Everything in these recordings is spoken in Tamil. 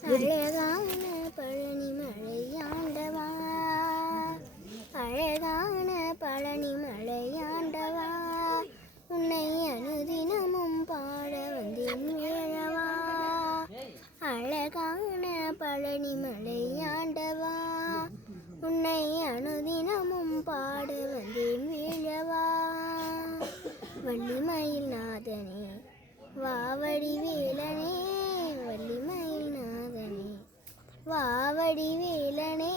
அழகான பழனி மழையாண்டவா அழகான பழனி மழையாண்டவா உன்னை அனுதினமும் பாட வந்தேன் வேழவா அழகான பழனி மழையாண்டவா உன்னை அனுதினமும் பாட வந்தேன் வேழவா வள்ளிமயில் நாதனே வாவடி வேலனே வள்ளிமயில் நாதனே வாவடி வேலனே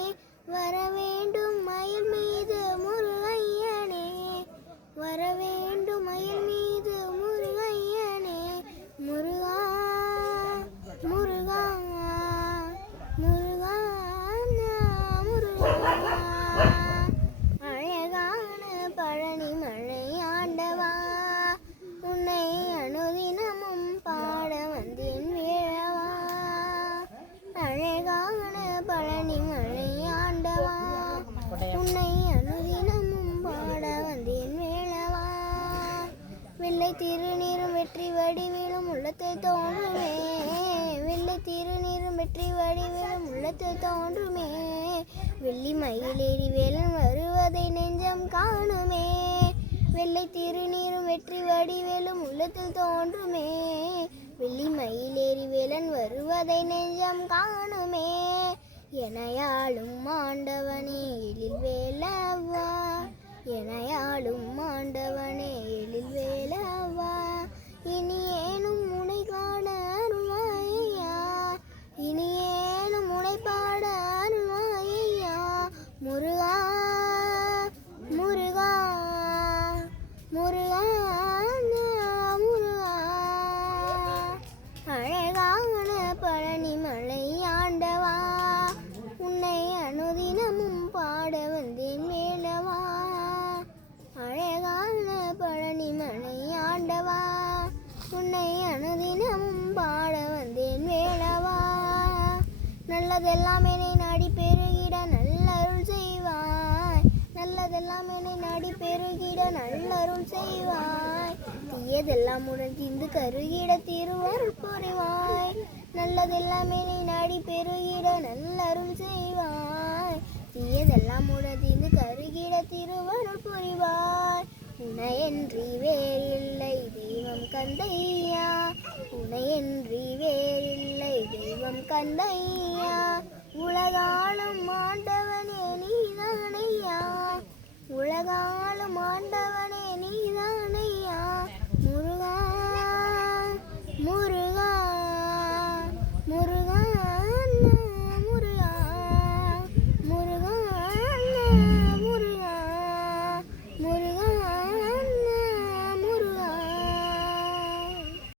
வர வேண்டும் மயில் மீது முருகையனே வர வேண்டும் மயில் மீது முருகையனே முருகா முருகா முருகா முருகா அழகான பழனி மழை ஆண்டவா உன்னை அனுதினமும் பாட வந்தேன் வேழவா அழகான பழனி மழை ஆண்டவா உன்னை அனுதினமும் பாட வந்தேன் வேழவா வெள்ளை திருநீரும் வெற்றி வடிவிலும் உள்ளத்தில் தோன்றுமே. வெள்ளை திருநீரும் வெற்றி வடிவிலும் உள்ளத்தில் தோன்றுமே. வெள்ளி மயிலேறி வேலன் வருவதை நெஞ்சம் காணுமே. வெள்ளை திருநீரும் வெற்றி வடிவேலும் உள்ளத்தில் தோன்றுமே. வெள்ளி மயிலேறி வேலன் வருவதை நெஞ்சம் காணுமே. எனையாளும் ஆண்டவனே எழில் வேலவும் அனுதினமும் பாட வந்தேன் வேளவா. நல்லதெல்லாம் என்னை நாடி பெருகிட நல்லருள் செய்வாய். நல்லதெல்லாம் என்னை நாடி பெருகிட நல்லருள் செய்வாய். தீயதெல்லாம் உடன் தீர்ந்து கருகிட திருவருள் புரிவாய். நல்லதெல்லாம் என்னை நாடி பெருகிட நல்லருள் செய்வாய். தீயதெல்லாம் உடன் தீர்ந்து கருகிட திருவருள் புரிவாய். உனையன்றி வேறில்லை தெய்வம் கந்தையா. உனையன்றி வேறில்லை தெய்வம் கந்தையா. உலகாலும்